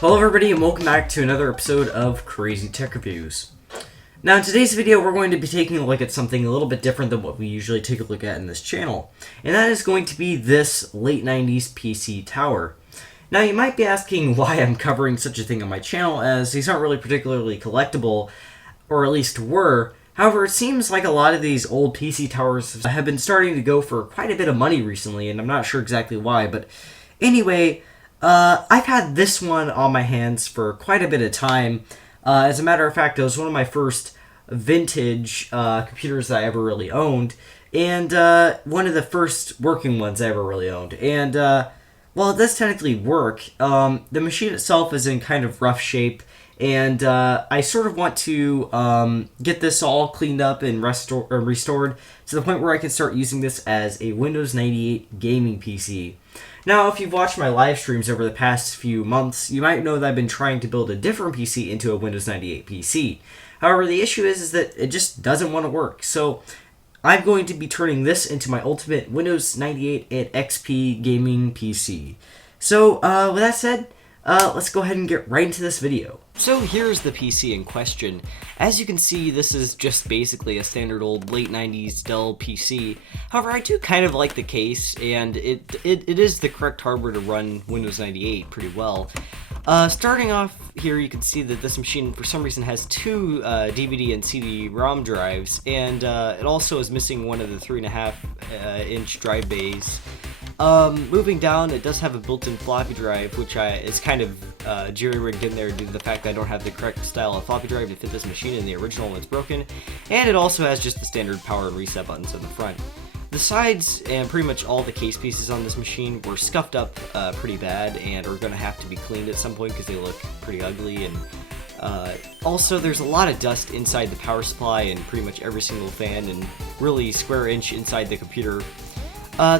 Hello everybody and welcome back to another episode of Crazy Tech Reviews. Now in today's video we're going to be taking a look at something a little bit different than what we usually take a look at in this channel. And that is going to be this late 90s PC tower. Now you might be asking why I'm covering such a thing on my channel, as these aren't really particularly collectible, or at least were. However, it seems like a lot of these old PC towers have been starting to go for quite a bit of money recently, and I'm not sure exactly why, but anyway, I've had this one on my hands for quite a bit of time. As a matter of fact, it was one of my first vintage computers that I ever really owned, and one of the first working ones I ever really owned. And, well, it does technically work. The machine itself is in kind of rough shape, and I sort of want to get this all cleaned up and restored to the point where I can start using this as a Windows 98 gaming PC. Now, if you've watched my live streams over the past few months, you might know that I've been trying to build a different PC into a Windows 98 PC. However, the issue is that it just doesn't want to work. So I'm going to be turning this into my ultimate Windows 98 and XP gaming PC. So with that said, let's go ahead and get right into this video. So here's the PC in question. As you can see, this is just basically a standard old late 90s Dell PC. However, I do kind of like the case, and it is the correct hardware to run Windows 98 pretty well. Starting off here, you can see that this machine for some reason has two DVD and CD-ROM drives, and it also is missing one of the 3.5-inch drive bays. Moving down, it does have a built-in floppy drive, which is kind of jerry-rigged in there due to the fact that I don't have the correct style of floppy drive to fit this machine, and the original one's broken. And it also has just the standard power and reset buttons on the front. The sides and pretty much all the case pieces on this machine were scuffed up pretty bad and are going to have to be cleaned at some point because they look pretty ugly. And also, there's a lot of dust inside the power supply and pretty much every single fan and really square inch inside the computer.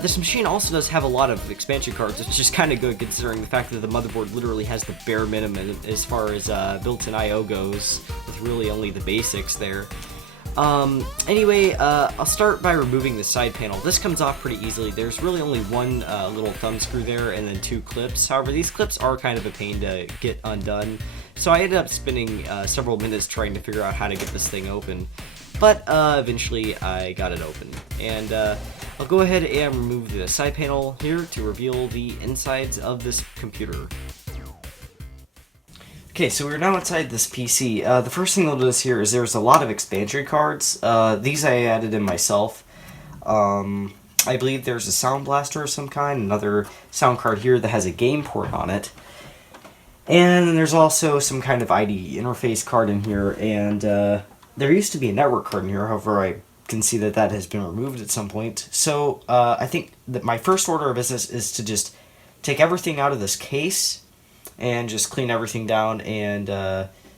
This machine also does have a lot of expansion cards, which is kind of good considering the fact that the motherboard literally has the bare minimum as far as built-in I/O goes, with really only the basics there. Anyway, I'll start by removing the side panel. This comes off pretty easily. There's really only one little thumb screw there and then two clips. However, these clips are kind of a pain to get undone, so I ended up spending several minutes trying to figure out how to get this thing open. But eventually I got it open, and I'll go ahead and remove the side panel here to reveal the insides of this computer. Okay, so we're now inside this PC. The first thing you'll notice here is there's a lot of expansion cards. These I added in myself. I believe there's a sound blaster of some kind, another sound card here that has a game port on it. And then there's also some kind of ID interface card in here, and there used to be a network card in here, however I can see that that has been removed at some point. So I think that my first order of business is to just take everything out of this case and just clean everything down and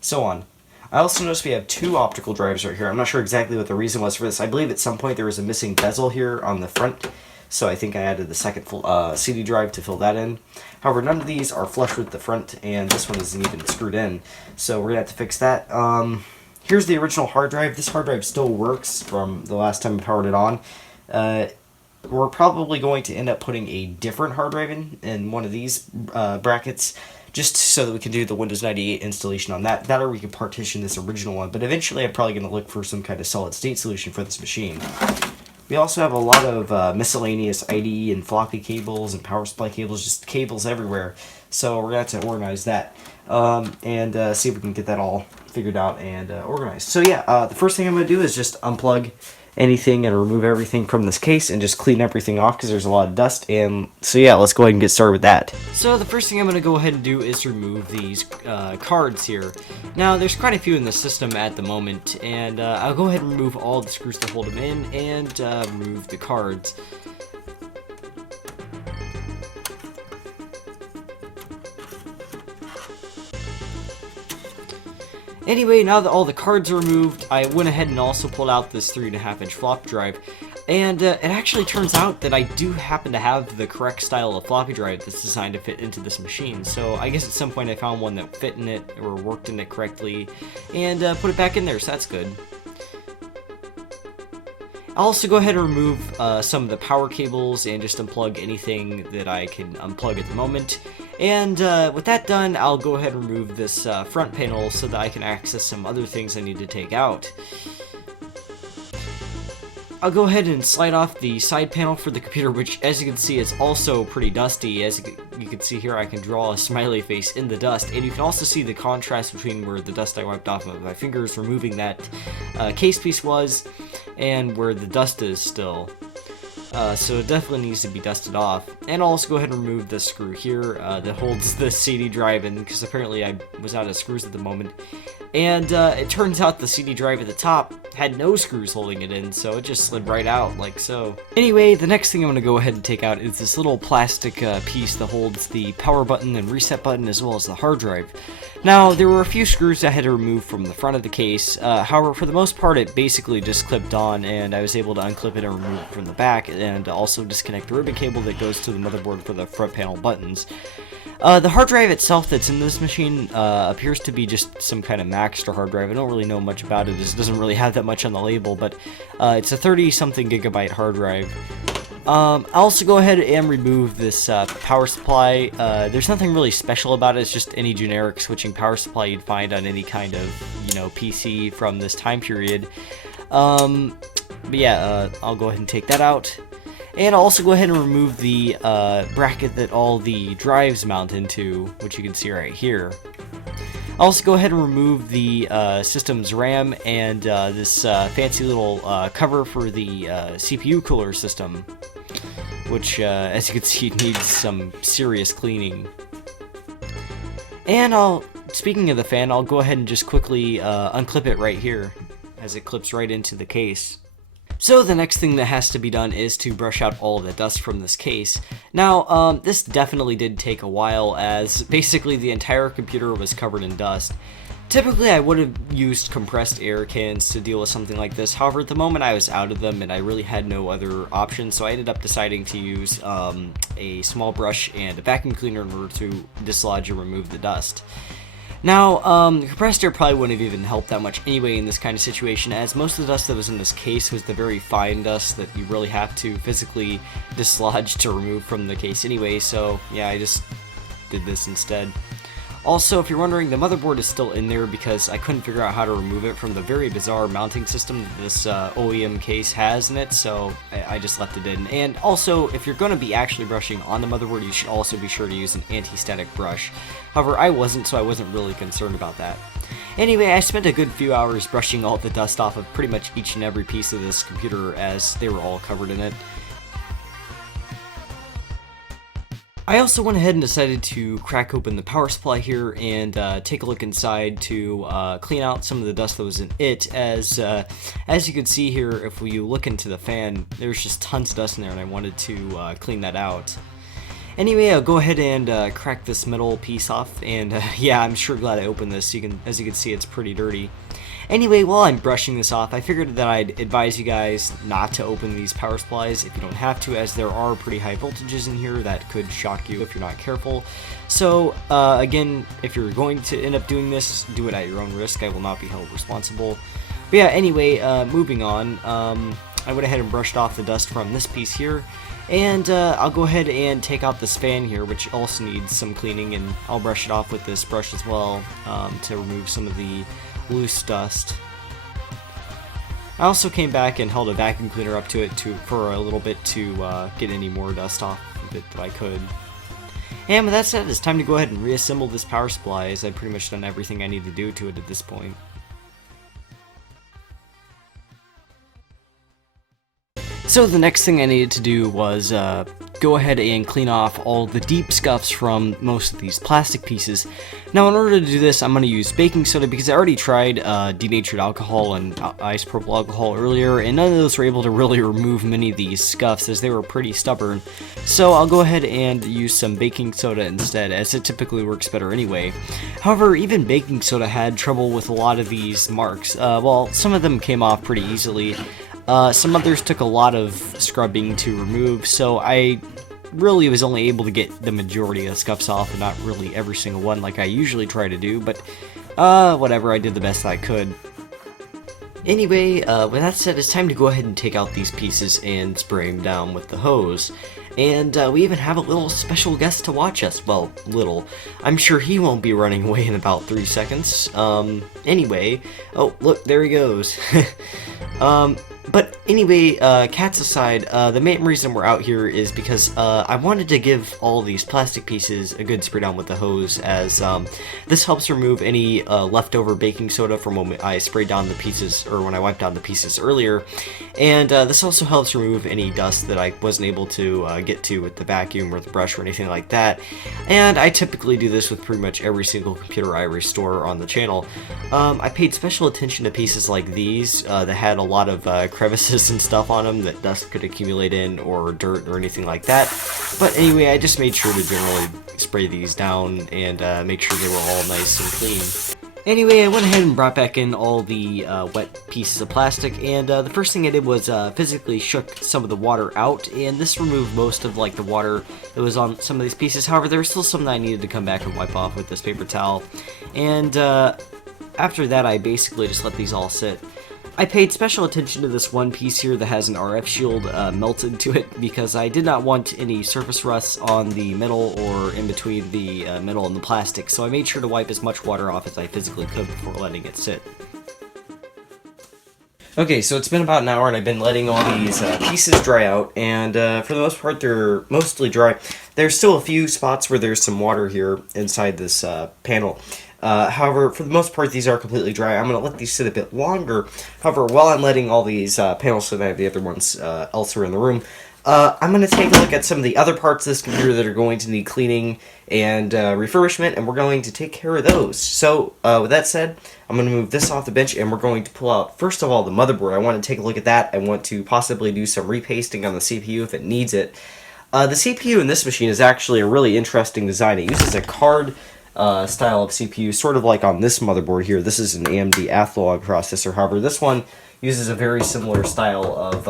so on. I also noticed we have two optical drives right here. I'm not sure exactly what the reason was for this. I believe at some point there was a missing bezel here on the front, so I think I added the second CD drive to fill that in. However, none of these are flush with the front, and this one isn't even screwed in, so we're going to have to fix that. Here's the original hard drive. This hard drive still works from the last time I powered it on. We're probably going to end up putting a different hard drive in one of these brackets, just so that we can do the Windows 98 installation on that. That or we can partition this original one, but eventually I'm probably going to look for some kind of solid state solution for this machine. We also have a lot of miscellaneous ID and floppy cables and power supply cables, just cables everywhere, so we're going to have to organize that and see if we can get that all figured out and organized. So yeah, the first thing I'm going to do is just unplug anything and remove everything from this case and just clean everything off because there's a lot of dust. And so yeah, let's go ahead and get started with that. So the first thing I'm going to go ahead and do is remove these cards here. Now there's quite a few in the system at the moment, and I'll go ahead and remove all the screws that hold them in and remove the cards. Anyway, now that all the cards are removed, I went ahead and also pulled out this 3.5-inch flop drive, and it actually turns out that I do happen to have the correct style of floppy drive that's designed to fit into this machine, so I guess at some point I found one that fit in it, or worked in it correctly, and put it back in there, so that's good. I'll also go ahead and remove some of the power cables and just unplug anything that I can unplug at the moment. And with that done, I'll go ahead and remove this front panel so that I can access some other things I need to take out. I'll go ahead and slide off the side panel for the computer, which, as you can see, is also pretty dusty. As you can see here, I can draw a smiley face in the dust, and you can also see the contrast between where the dust I wiped off of my fingers removing that case piece was, and where the dust is still. So it definitely needs to be dusted off. And I'll also go ahead and remove the screw here that holds the CD drive in, because apparently I was out of screws at the moment. And it turns out the CD drive at the top had no screws holding it in, so it just slid right out like so. Anyway, the next thing I'm going to go ahead and take out is this little plastic piece that holds the power button and reset button as well as the hard drive. Now, there were a few screws I had to remove from the front of the case, however, for the most part it basically just clipped on, and I was able to unclip it and remove it from the back, and also disconnect the ribbon cable that goes to the motherboard for the front panel buttons. The hard drive itself that's in this machine appears to be just some kind of Maxter hard drive. I don't really know much about it. It doesn't really have that much on the label, but it's a 30-something gigabyte hard drive. I'll also go ahead and remove this power supply. There's nothing really special about it. It's just any generic switching power supply you'd find on any kind of, PC from this time period. But yeah, I'll go ahead and take that out. And I'll also go ahead and remove the bracket that all the drives mount into, which you can see right here. I'll also go ahead and remove the system's RAM and this fancy little cover for the CPU cooler system, which, as you can see, needs some serious cleaning. And speaking of the fan, I'll go ahead and just quickly unclip it right here, as it clips right into the case. So the next thing that has to be done is to brush out all of the dust from this case. Now, this definitely did take a while, as basically the entire computer was covered in dust. Typically, I would have used compressed air cans to deal with something like this. However, at the moment I was out of them and I really had no other options, so I ended up deciding to use a small brush and a vacuum cleaner in order to dislodge and remove the dust. Now, compressed air probably wouldn't have even helped that much anyway in this kind of situation, as most of the dust that was in this case was the very fine dust that you really have to physically dislodge to remove from the case anyway, so yeah, I just did this instead. Also, if you're wondering, the motherboard is still in there because I couldn't figure out how to remove it from the very bizarre mounting system that this OEM case has in it, so I just left it in. And also, if you're going to be actually brushing on the motherboard, you should also be sure to use an anti-static brush. However, I wasn't, so I wasn't really concerned about that. Anyway, I spent a good few hours brushing all the dust off of pretty much each and every piece of this computer, as they were all covered in it. I also went ahead and decided to crack open the power supply here and take a look inside to clean out some of the dust that was in it, as you can see here, if we look into the fan, there's just tons of dust in there, and I wanted to clean that out. Anyway, I'll go ahead and crack this metal piece off, and yeah, I'm sure glad I opened this. As you can see, it's pretty dirty. Anyway, while I'm brushing this off, I figured that I'd advise you guys not to open these power supplies if you don't have to, as there are pretty high voltages in here that could shock you if you're not careful. So, again, if you're going to end up doing this, do it at your own risk. I will not be held responsible. But yeah, anyway, moving on, I went ahead and brushed off the dust from this piece here. And I'll go ahead and take out this fan here, which also needs some cleaning, and I'll brush it off with this brush as well to remove some of the loose dust. I also came back and held a vacuum cleaner up to it for a little bit to get any more dust off of it that I could. And with that said, it's time to go ahead and reassemble this power supply, as I've pretty much done everything I need to do to it at this point. So the next thing I needed to do was go ahead and clean off all the deep scuffs from most of these plastic pieces. Now, in order to do this, I'm going to use baking soda, because I already tried denatured alcohol and isopropyl alcohol earlier, and none of those were able to really remove many of these scuffs, as they were pretty stubborn. So I'll go ahead and use some baking soda instead, as it typically works better anyway. However, even baking soda had trouble with a lot of these marks. Well, some of them came off pretty easily. Some others took a lot of scrubbing to remove, so I really was only able to get the majority of the scuffs off, and not really every single one like I usually try to do, but whatever, I did the best I could. Anyway, with that said, it's time to go ahead and take out these pieces and spray them down with the hose. And we even have a little special guest to watch us. Well, little. I'm sure he won't be running away in about 3 seconds. Anyway. Oh, look, there he goes. But anyway, cats aside, the main reason we're out here is because I wanted to give all these plastic pieces a good spray down with the hose, as this helps remove any leftover baking soda from when I sprayed down the pieces, or when I wiped down the pieces earlier. And this also helps remove any dust that I wasn't able to get to with the vacuum or the brush or anything like that. And I typically do this with pretty much every single computer I restore on the channel. I paid special attention to pieces like these that had a lot of crevices and stuff on them that dust could accumulate in, or dirt or anything like that. But anyway, I just made sure to generally spray these down and make sure they were all nice and clean. Anyway, I went ahead and brought back in all the wet pieces of plastic, and the first thing I did was physically shook some of the water out, and this removed most of like the water that was on some of these pieces. However, there was still some that I needed to come back and wipe off with this paper towel. And after that, I basically just let these all sit. I paid special attention to this one piece here that has an RF shield melted to it, because I did not want any surface rust on the metal or in between the metal and the plastic, so I made sure to wipe as much water off as I physically could before letting it sit. Okay, so it's been about an hour and I've been letting all these pieces dry out, and for the most part they're mostly dry. There's still a few spots where there's some water here inside this panel. However, for the most part, these are completely dry. I'm going to let these sit a bit longer. However, while I'm letting all these panels sit, I have the other ones elsewhere in the room. I'm going to take a look at some of the other parts of this computer that are going to need cleaning and refurbishment, and we're going to take care of those. So, with that said, I'm going to move this off the bench, and we're going to pull out, first of all, the motherboard. I want to take a look at that. I want to possibly do some repasting on the CPU if it needs it. The CPU in this machine is actually a really interesting design. It uses a card style of CPU, sort of like on this motherboard here. This is an AMD Athlon processor. However, this one uses a very similar style of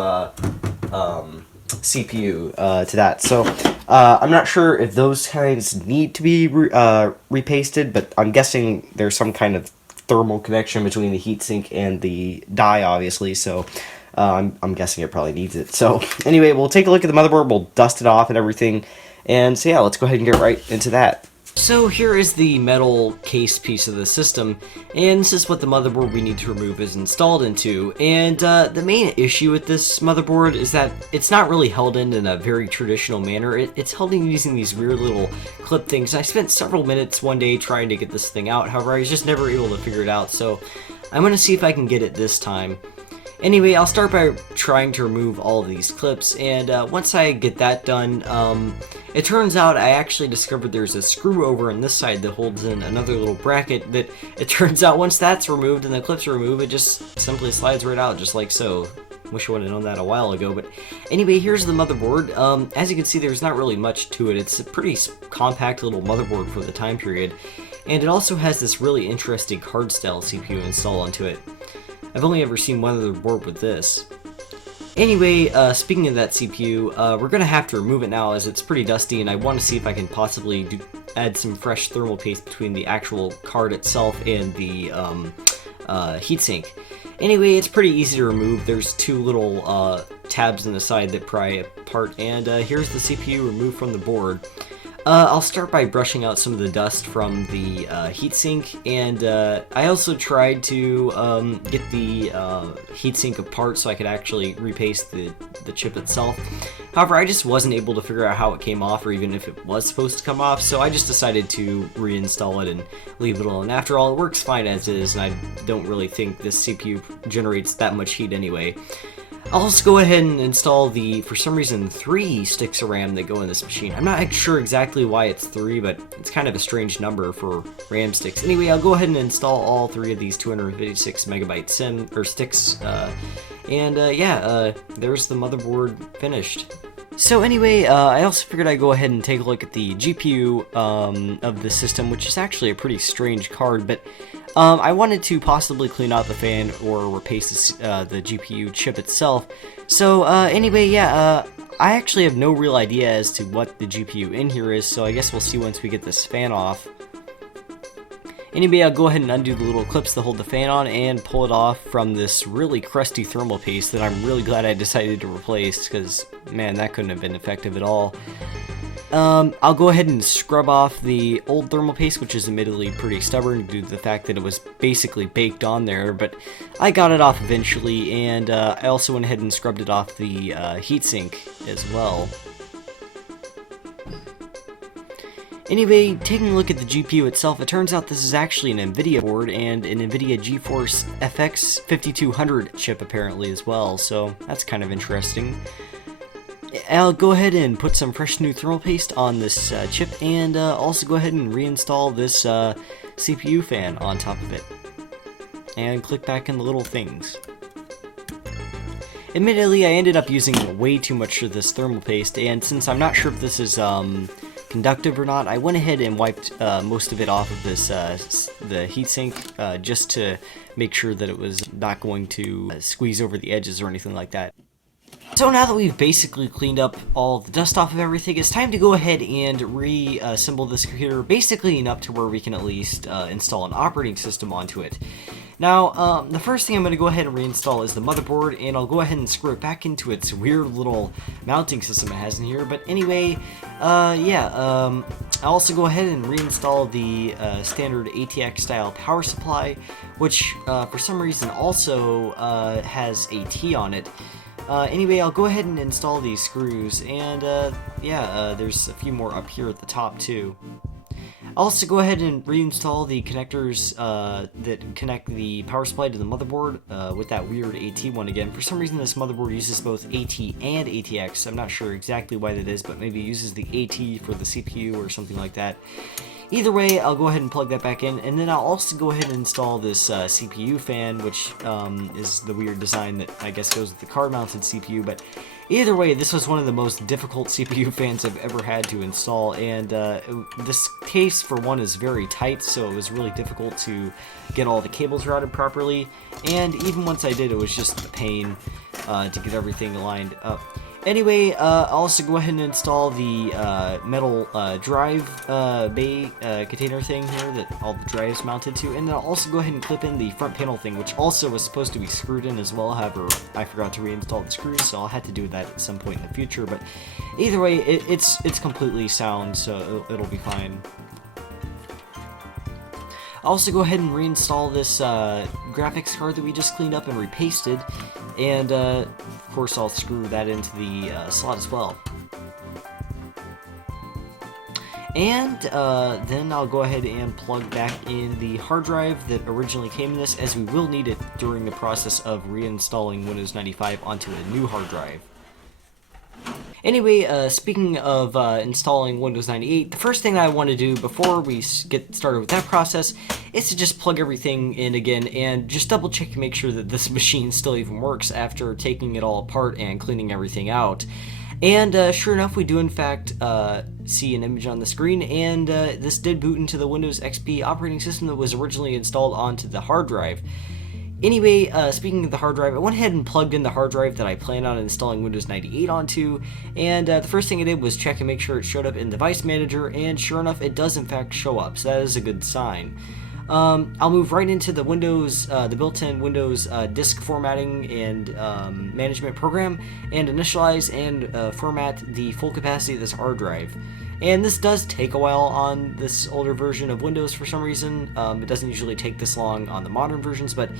CPU to that. So I'm not sure if those kinds need to be repasted, but I'm guessing there's some kind of thermal connection between the heatsink and the die, obviously. So I'm guessing it probably needs it. So anyway, we'll take a look at the motherboard. We'll dust it off and everything. And so yeah, let's go ahead and get right into that. So here is the metal case piece of the system, and this is what the motherboard we need to remove is installed into. And the main issue with this motherboard is that it's not really held in a very traditional manner. It's held in using these weird little clip things. I spent several minutes one day trying to get this thing out. However, I was just never able to figure it out, so I'm going to see if I can get it this time. Anyway, I'll start by trying to remove all of these clips, and once I get that done, it turns out I actually discovered there's a screw over on this side that holds in another little bracket that it turns out once that's removed and the clips are removed, it just simply slides right out, just like so. Wish I would have known that a while ago, but anyway, here's the motherboard. As you can see, there's not really much to it. It's a pretty compact little motherboard for the time period, and it also has this really interesting card-style CPU installed onto it. I've only ever seen one other board with this. Anyway, speaking of that CPU, we're going to have to remove it now as it's pretty dusty, and I want to see if I can possibly add some fresh thermal paste between the actual card itself and the heatsink. Anyway, it's pretty easy to remove. There's two little tabs on the side that pry apart, and here's the CPU removed from the board. I'll start by brushing out some of the dust from the heatsink, and I also tried to get the heatsink apart so I could actually repaste the chip itself. However, I just wasn't able to figure out how it came off, or even if it was supposed to come off, so I just decided to reinstall it and leave it alone. After all, it works fine as is, and I don't really think this CPU generates that much heat anyway. I'll just go ahead and install the, for some reason, 3 sticks of RAM that go in this machine. I'm not sure exactly why it's 3, but it's kind of a strange number for RAM sticks. Anyway, I'll go ahead and install all 3 of these 256 megabyte sticks, there's the motherboard finished. So anyway, I also figured I'd go ahead and take a look at the GPU of the system, which is actually a pretty strange card, but I wanted to possibly clean out the fan or replace the GPU chip itself. So anyway, I actually have no real idea as to what the GPU in here is, so I guess we'll see once we get this fan off. Anyway, I'll go ahead and undo the little clips that hold the fan on and pull it off from this really crusty thermal paste that I'm really glad I decided to replace, because, man, that couldn't have been effective at all. I'll go ahead and scrub off the old thermal paste, which is admittedly pretty stubborn due to the fact that it was basically baked on there, but I got it off eventually, and I also went ahead and scrubbed it off the heatsink as well. Anyway, taking a look at the GPU itself, it turns out this is actually an NVIDIA board and an NVIDIA GeForce FX 5200 chip apparently as well, so that's kind of interesting. I'll go ahead and put some fresh new thermal paste on this chip, and also go ahead and reinstall this CPU fan on top of it. And click back in the little things. Admittedly, I ended up using way too much of this thermal paste, and since I'm not sure if this is conductive or not, I went ahead and wiped most of it off of this the heatsink just to make sure that it was not going to squeeze over the edges or anything like that. So now that we've basically cleaned up all the dust off of everything, it's time to go ahead and reassemble this computer basically enough to where we can at least install an operating system onto it. Now, the first thing I'm going to go ahead and reinstall is the motherboard, and I'll go ahead and screw it back into its weird little mounting system it has in here. But anyway, I'll also go ahead and reinstall the standard ATX style power supply, which for some reason also has a T on it. Anyway, I'll go ahead and install these screws, and there's a few more up here at the top too. I'll also go ahead and reinstall the connectors that connect the power supply to the motherboard with that weird AT one again. For some reason this motherboard uses both AT and ATX. I'm not sure exactly why that is, but maybe it uses the AT for the CPU or something like that. Either way, I'll go ahead and plug that back in, and then I'll also go ahead and install this CPU fan, which is the weird design that I guess goes with the card-mounted CPU, but either way, this was one of the most difficult CPU fans I've ever had to install, and this case, for one, is very tight, so it was really difficult to get all the cables routed properly, and even once I did, it was just a pain to get everything lined up. Anyway, I'll also go ahead and install the metal drive bay container thing here that all the drives mounted to, and then I'll also go ahead and clip in the front panel thing, which also was supposed to be screwed in as well. However, I forgot to reinstall the screws, so I'll have to do that at some point in the future. But either way, it's completely sound, so it'll be fine. I'll also go ahead and reinstall this graphics card that we just cleaned up and repasted, and of course I'll screw that into the slot as well. And then I'll go ahead and plug back in the hard drive that originally came in this, as we will need it during the process of reinstalling Windows 95 onto a new hard drive. Anyway, speaking of installing Windows 98, the first thing I want to do before we get started with that process is to just plug everything in again and just double check and make sure that this machine still even works after taking it all apart and cleaning everything out. And sure enough, we do in fact see an image on the screen, and this did boot into the Windows XP operating system that was originally installed onto the hard drive. Anyway, speaking of the hard drive, I went ahead and plugged in the hard drive that I planned on installing Windows 98 onto, and the first thing I did was check and make sure it showed up in Device Manager, and sure enough, it does in fact show up, so that is a good sign. I'll move right into the Windows, the built-in Windows disk formatting and management program, and initialize and format the full capacity of this hard drive. And this does take a while on this older version of Windows for some reason. It doesn't usually take this long on the modern versions, but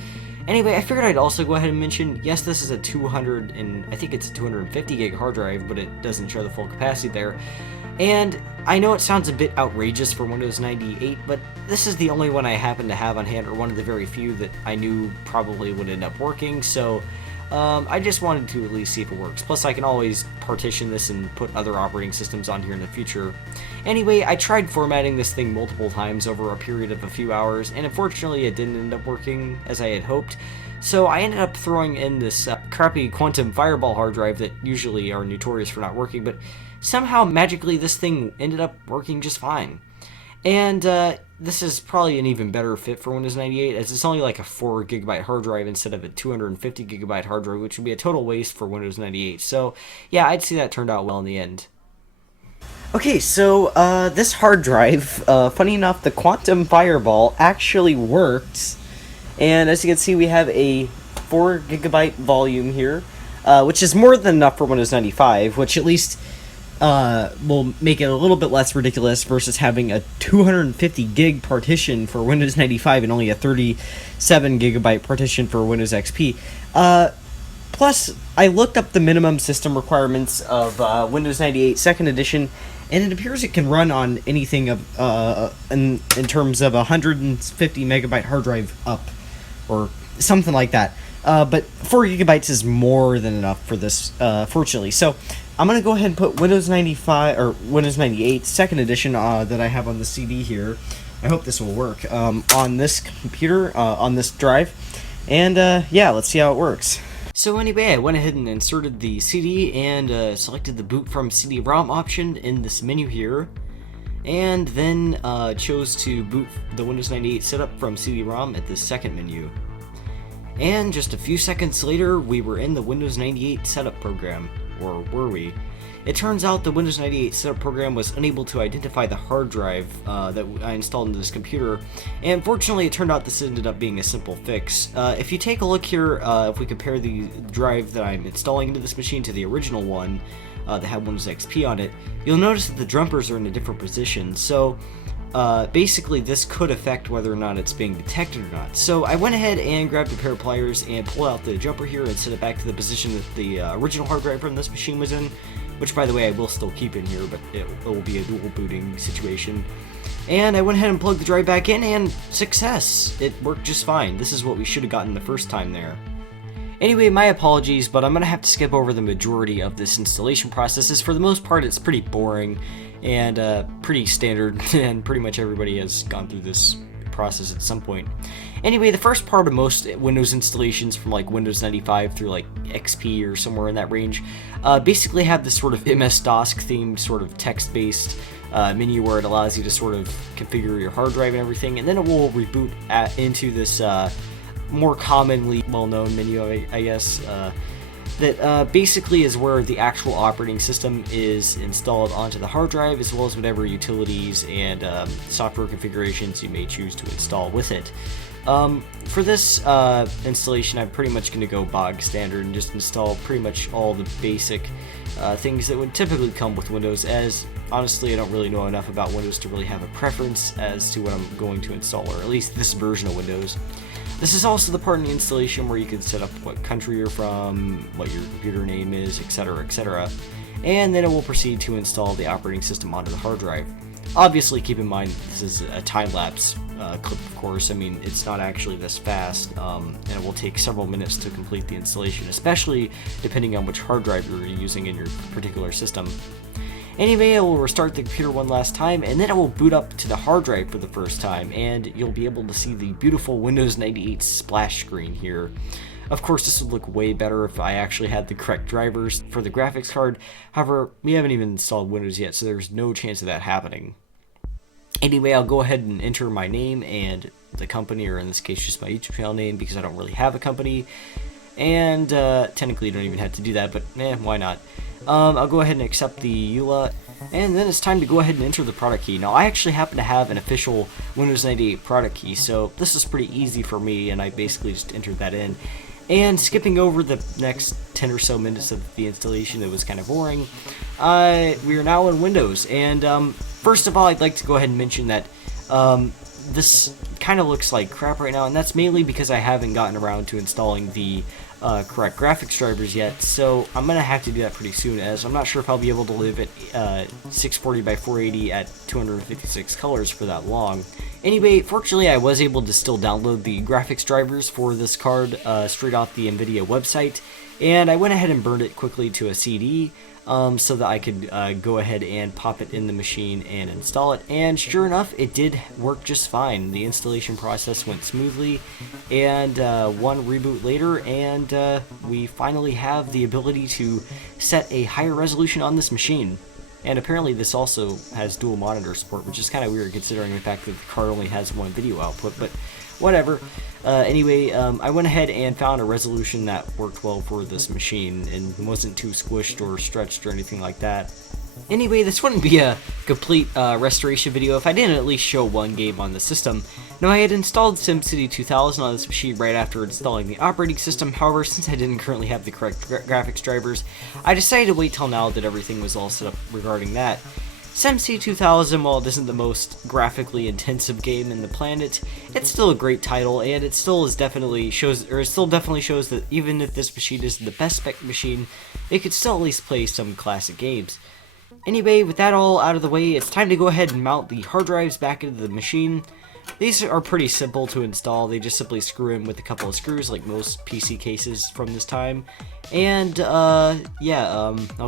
anyway, I figured I'd also go ahead and mention, yes, this is a 250 gig hard drive, but it doesn't show the full capacity there. And I know it sounds a bit outrageous for Windows 98, but this is the only one I happen to have on hand, or one of the very few that I knew probably would end up working, so I just wanted to at least see if it works. Plus, I can always partition this and put other operating systems on here in the future. Anyway, I tried formatting this thing multiple times over a period of a few hours, and unfortunately it didn't end up working as I had hoped. So I ended up throwing in this crappy Quantum Fireball hard drive that usually are notorious for not working, but somehow magically this thing ended up working just fine. And this is probably an even better fit for Windows 98, as it's only like a 4 gigabyte hard drive instead of a 250 gigabyte hard drive, which would be a total waste for Windows 98. So yeah, I'd say that turned out well in the end. Okay, so this hard drive, funny enough, the Quantum Fireball actually works, and as you can see, we have a 4 gigabyte volume here, which is more than enough for Windows 95, which at least will make it a little bit less ridiculous versus having a 250 gig partition for Windows 95 and only a 37 gigabyte partition for Windows XP. Plus, I looked up the minimum system requirements of Windows 98 Second Edition, and it appears it can run on anything of in terms of 150 megabyte hard drive up, or something like that. But 4 gigabytes is more than enough for this, fortunately. So I'm gonna go ahead and put Windows 95 or Windows 98 Second Edition that I have on the CD here. I hope this will work on this computer, on this drive, and yeah, let's see how it works. So anyway, I went ahead and inserted the CD and selected the boot from CD-ROM option in this menu here, and then chose to boot the Windows 98 setup from CD-ROM at the second menu. And just a few seconds later, we were in the Windows 98 setup program, or were we? It turns out the Windows 98 setup program was unable to identify the hard drive that I installed into this computer, and fortunately it turned out this ended up being a simple fix. If you take a look here, if we compare the drive that I'm installing into this machine to the original one that had Windows XP on it, you'll notice that the jumpers are in a different position, so basically this could affect whether or not it's being detected or not. So I went ahead and grabbed a pair of pliers and pulled out the jumper here and set it back to the position that the original hard drive from this machine was in, which by the way I will still keep in here, but it will be a dual booting situation. And I went ahead and plugged the drive back in, and success! It worked just fine. This is what we should have gotten the first time there. Anyway, my apologies, but I'm going to have to skip over the majority of this installation process, as for the most part it's pretty boring and pretty standard, and pretty much everybody has gone through this process at some point. Anyway, the first part of most Windows installations from like Windows 95 through like XP or somewhere in that range basically have this sort of MS-DOS themed sort of text-based menu where it allows you to sort of configure your hard drive and everything, and then it will reboot into this more commonly well-known menu, I guess, that basically is where the actual operating system is installed onto the hard drive, as well as whatever utilities and software configurations you may choose to install with it. For this installation, I'm pretty much going to go bog standard and just install pretty much all the basic things that would typically come with Windows, as honestly I don't really know enough about Windows to really have a preference as to what I'm going to install, or at least this version of Windows. This is also the part in the installation where you can set up what country you're from, what your computer name is, etc., etc. And then it will proceed to install the operating system onto the hard drive. Obviously, keep in mind this is a time-lapse clip, of course. I mean, it's not actually this fast, and it will take several minutes to complete the installation, especially depending on which hard drive you're using in your particular system. Anyway, it will restart the computer one last time, and then it will boot up to the hard drive for the first time, and you'll be able to see the beautiful Windows 98 splash screen here. Of course, this would look way better if I actually had the correct drivers for the graphics card. However, we haven't even installed Windows yet, so there's no chance of that happening. Anyway, I'll go ahead and enter my name and the company, or in this case just my YouTube channel name, because I don't really have a company. And technically you don't even have to do that, but why not? I'll go ahead and accept the EULA, and then it's time to go ahead and enter the product key. Now, I actually happen to have an official Windows 98 product key, so this is pretty easy for me, and I basically just entered that in. And skipping over the next 10 or so minutes of the installation that was kind of boring, we are now in Windows. And first of all, I'd like to go ahead and mention that this kind of looks like crap right now, and that's mainly because I haven't gotten around to installing the correct graphics drivers yet, so I'm going to have to do that pretty soon, as I'm not sure if I'll be able to live at 640 by 480 at 256 colors for that long. Anyway, fortunately I was able to still download the graphics drivers for this card straight off the NVIDIA website, and I went ahead and burned it quickly to a CD so that I could go ahead and pop it in the machine and install it, and sure enough, it did work just fine. The installation process went smoothly, and one reboot later, and we finally have the ability to set a higher resolution on this machine. And apparently this also has dual monitor support, which is kind of weird considering the fact that the card only has one video output, but whatever. Anyway, I went ahead and found a resolution that worked well for this machine and wasn't too squished or stretched or anything like that. Anyway, this wouldn't be a complete restoration video if I didn't at least show one game on the system. Now, I had installed SimCity 2000 on this machine right after installing the operating system. However, since I didn't currently have the correct graphics drivers, I decided to wait till now that everything was all set up regarding that. SimCity 2000, while it isn't the most graphically intensive game in the planet, it's still a great title, and it still definitely shows that even if this machine isn't the best spec machine, it could still at least play some classic games. Anyway, with that all out of the way, it's time to go ahead and mount the hard drives back into the machine. These are pretty simple to install. They just simply screw in with a couple of screws like most PC cases from this time. And I'll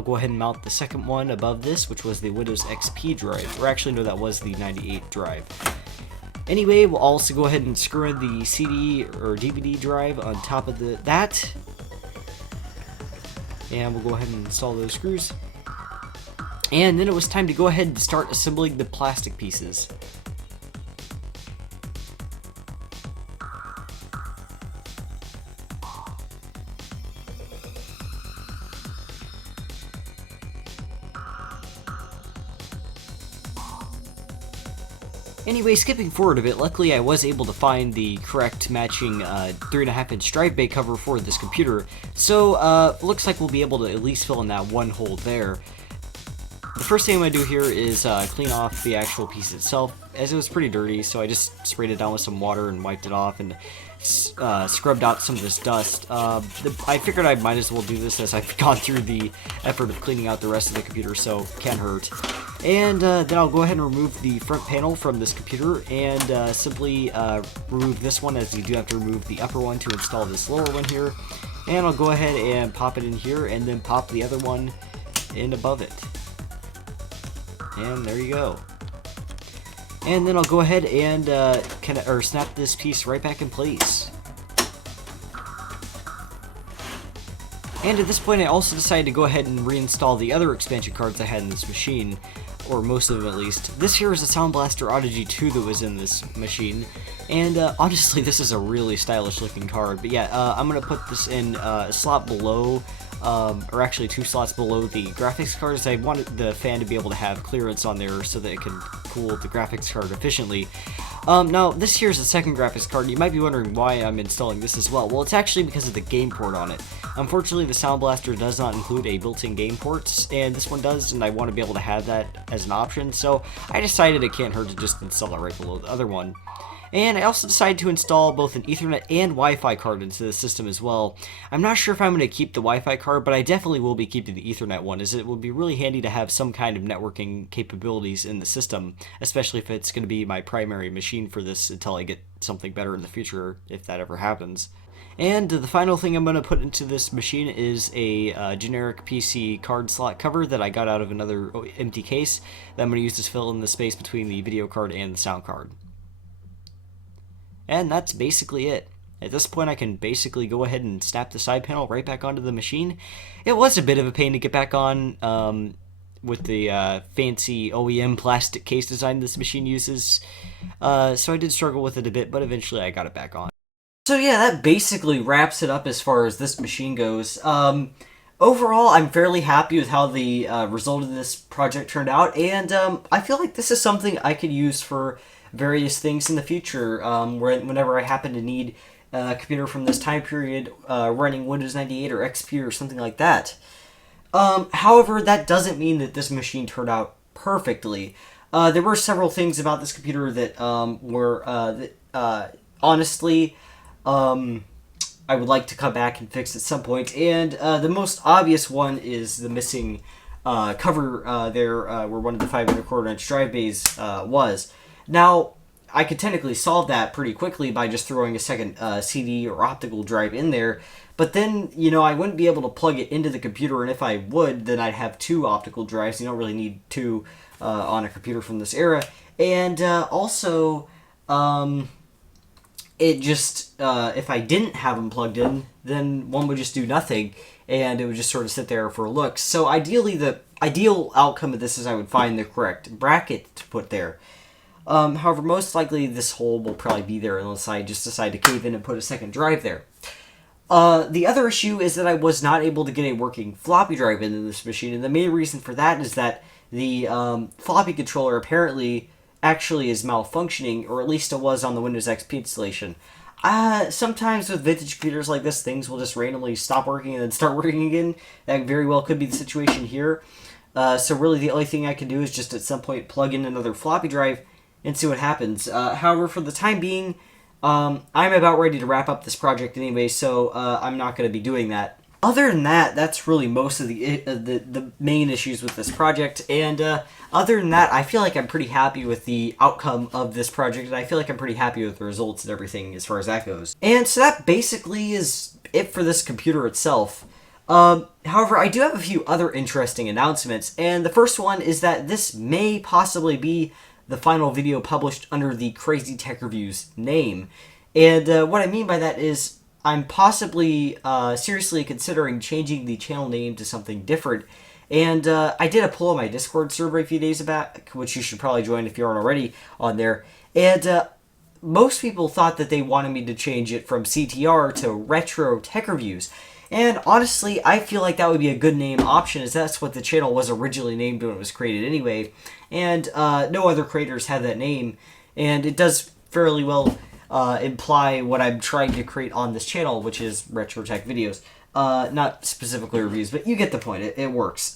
go ahead and mount the second one above this, which was the Windows XP drive. Or actually, no, that was the 98 drive. Anyway, we'll also go ahead and screw in the CD or DVD drive on top of that. And we'll go ahead and install those screws. And then it was time to go ahead and start assembling the plastic pieces. Anyway, skipping forward a bit, luckily I was able to find the correct matching 3.5-inch drive bay cover for this computer, so looks like we'll be able to at least fill in that one hole there. The first thing I'm going to do here is clean off the actual piece itself, as it was pretty dirty, so I just sprayed it down with some water and wiped it off and scrubbed out some of this dust. I figured I might as well do this as I've gone through the effort of cleaning out the rest of the computer, so can't hurt. And then I'll go ahead and remove the front panel from this computer and simply remove this one, as you do have to remove the upper one to install this lower one here. And I'll go ahead and pop it in here and then pop the other one in above it. And there you go. And then I'll go ahead and snap this piece right back in place. And at this point, I also decided to go ahead and reinstall the other expansion cards I had in this machine, or most of them at least. This here is a Sound Blaster Odyssey 2 that was in this machine, and honestly, this is a really stylish looking card. But yeah, I'm going to put this in a slot below, or actually 2 slots below the graphics card, as I wanted the fan to be able to have clearance on there so that it can cool the graphics card efficiently. Now, this here's the second graphics card. You might be wondering why I'm installing this as well. Well, it's actually because of the game port on it. Unfortunately, the Sound Blaster does not include a built-in game port, and this one does, and I want to be able to have that as an option, so I decided it can't hurt to just install it right below the other one. And I also decided to install both an Ethernet and Wi-Fi card into the system as well. I'm not sure if I'm going to keep the Wi-Fi card, but I definitely will be keeping the Ethernet one, as it would be really handy to have some kind of networking capabilities in the system, especially if it's going to be my primary machine for this until I get something better in the future, if that ever happens. And the final thing I'm going to put into this machine is a generic PC card slot cover that I got out of another empty case that I'm going to use to fill in the space between the video card and the sound card. And that's basically it. At this point, I can basically go ahead and snap the side panel right back onto the machine. It was a bit of a pain to get back on with the fancy OEM plastic case design this machine uses. So I did struggle with it a bit, but eventually I got it back on. So yeah, that basically wraps it up as far as this machine goes. Overall, I'm fairly happy with how the result of this project turned out, and I feel like this is something I could use for various things in the future, whenever I happen to need a computer from this time period running Windows 98 or XP or something like that. However, that doesn't mean that this machine turned out perfectly. There were several things about this computer that honestly, I would like to come back and fix at some point, and the most obvious one is the missing cover there where one of the 5.25-inch drive bays was. Now, I could technically solve that pretty quickly by just throwing a second CD or optical drive in there, but then, I wouldn't be able to plug it into the computer, and if I would, then I'd have 2 optical drives. You don't really need 2 on a computer from this era. And also, it just, if I didn't have them plugged in, then one would just do nothing, and it would just sort of sit there for looks. So ideally, the ideal outcome of this is I would find the correct bracket to put there. However, most likely this hole will probably be there unless I just decide to cave in and put a second drive there. The other issue is that I was not able to get a working floppy drive into this machine, and the main reason for that is that the floppy controller apparently actually is malfunctioning, or at least it was on the Windows XP installation. Sometimes with vintage computers like this, things will just randomly stop working and then start working again. That very well could be the situation here. So really the only thing I can do is just at some point plug in another floppy drive and see what happens. However, for the time being, I'm about ready to wrap up this project anyway, so I'm not going to be doing that. Other than that, that's really most of the main issues with this project, and other than that, I feel like I'm pretty happy with the outcome of this project, and I feel like I'm pretty happy with the results and everything as far as that goes. And so that basically is it for this computer itself. However, I do have a few other interesting announcements, and the first one is that this may possibly be the final video published under the Crazy Tech Reviews name. And what I mean by that is I'm possibly seriously considering changing the channel name to something different. And I did a poll on my Discord server a few days back, which you should probably join if you aren't already on there. And most people thought that they wanted me to change it from CTR to Retro Tech Reviews. And honestly, I feel like that would be a good name option, as that's what the channel was originally named when it was created anyway. And no other creators have that name, and it does fairly well imply what I'm trying to create on this channel, which is retro tech videos. Not specifically reviews, but you get the point. It works.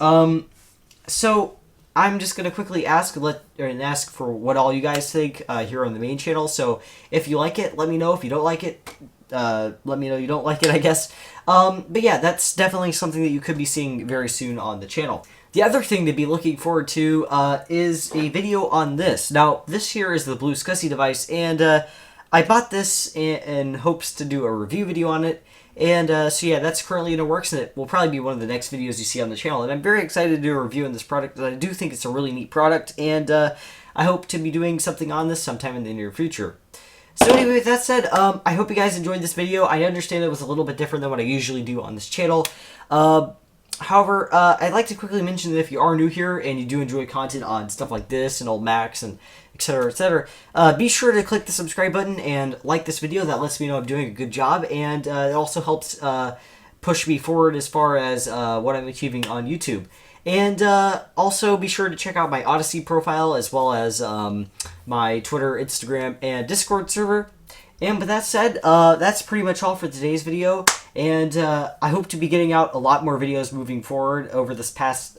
So I'm just gonna quickly ask for what all you guys think here on the main channel. So if you like it, let me know. If you don't like it, let me know you don't like it, I guess. But yeah, that's definitely something that you could be seeing very soon on the channel. The other thing to be looking forward to is a video on this. Now, this here is the Blue SCSI device, and I bought this in hopes to do a review video on it. And so yeah, that's currently in the works, and it will probably be one of the next videos you see on the channel. And I'm very excited to do a review on this product, and I do think it's a really neat product, and I hope to be doing something on this sometime in the near future. So anyway, with that said, I hope you guys enjoyed this video. I understand it was a little bit different than what I usually do on this channel. However, I'd like to quickly mention that if you are new here and you do enjoy content on stuff like this and old Macs and etc., be sure to click the subscribe button and like this video. That lets me know I'm doing a good job, and it also helps push me forward as far as what I'm achieving on YouTube. And also be sure to check out my Odyssey profile, as well as my Twitter, Instagram, and Discord server. And with that said, that's pretty much all for today's video. And I hope to be getting out a lot more videos moving forward. Over these past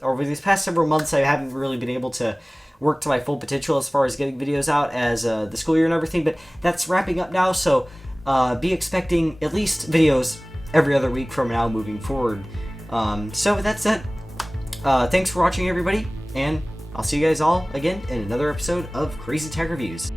several months, I haven't really been able to work to my full potential as far as getting videos out as the school year and everything. But that's wrapping up now, so be expecting at least videos every other week from now moving forward. So with that said, thanks for watching, everybody, and I'll see you guys all again in another episode of Crazy Tech Reviews.